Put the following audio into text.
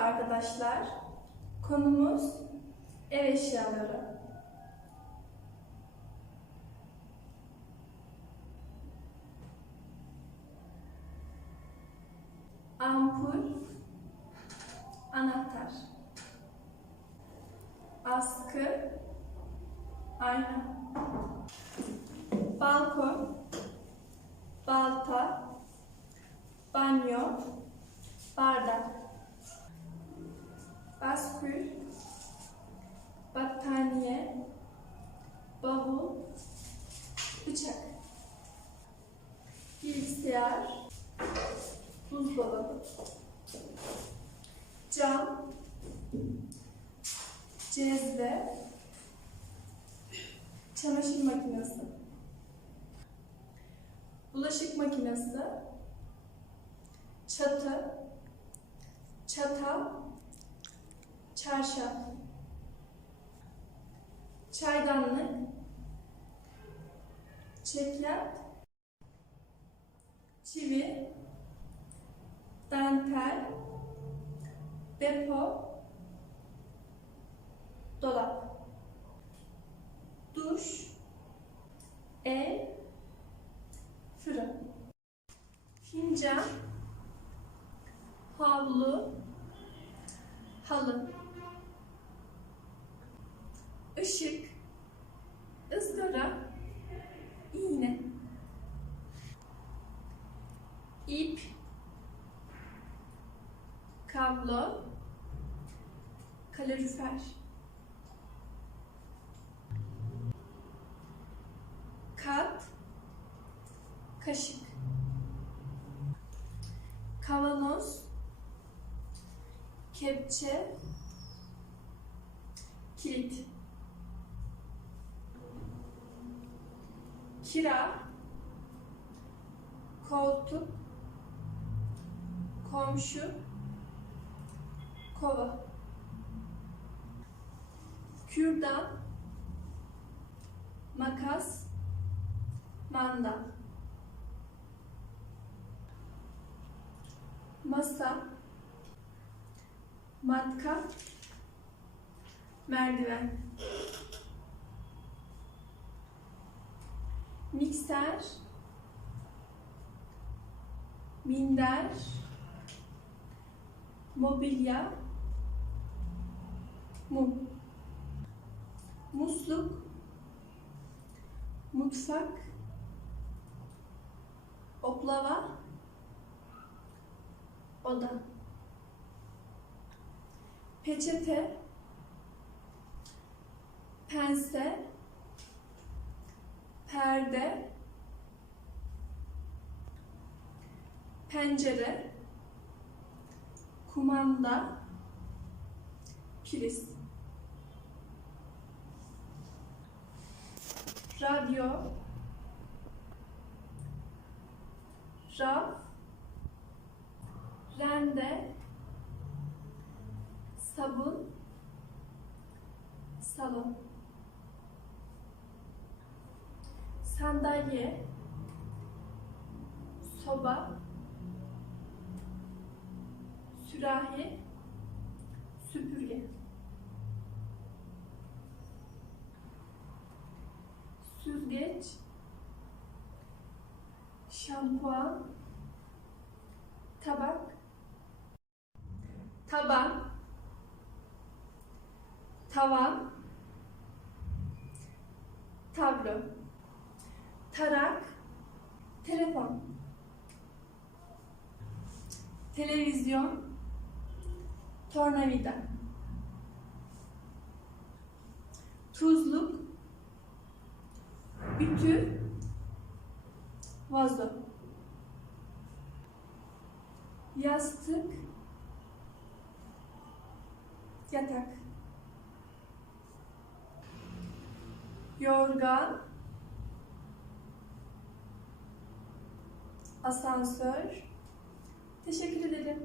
arkadaşlar. Konumuz ev eşyaları. Ampul, anahtar, askı, ayna, balkon, balta, cam, cezve, çamaşır makinesi, bulaşık makinesi, çatı, çatal, çarşaf, çaydanlık, çekyat, çivi, dantel, depo, dolap, duş, el, fırın, fincan, havlu, halı, ışık, ızgara, iğne, ip, kalorifer, kat, kaşık, kavanoz, kepçe, kilit, kira, koltuk, komşu, kova, kürdan, makas, mandal, masa, matkap, merdiven, mikser, minder, mobilya, mum, musluk, mutfak, oklava, oda, peçete, pense, perde, pencere, kumanda, priz, radyo, raf, rende, sabun, salon, sandalye, soba, sürahi, süzgeç, şampuan, tabak, taban, tavan, tablo, tarak, telefon, televizyon, tornavida, tuzluk, ütü, vazo, yastık, yatak, yorgan, asansör. Teşekkür ederim.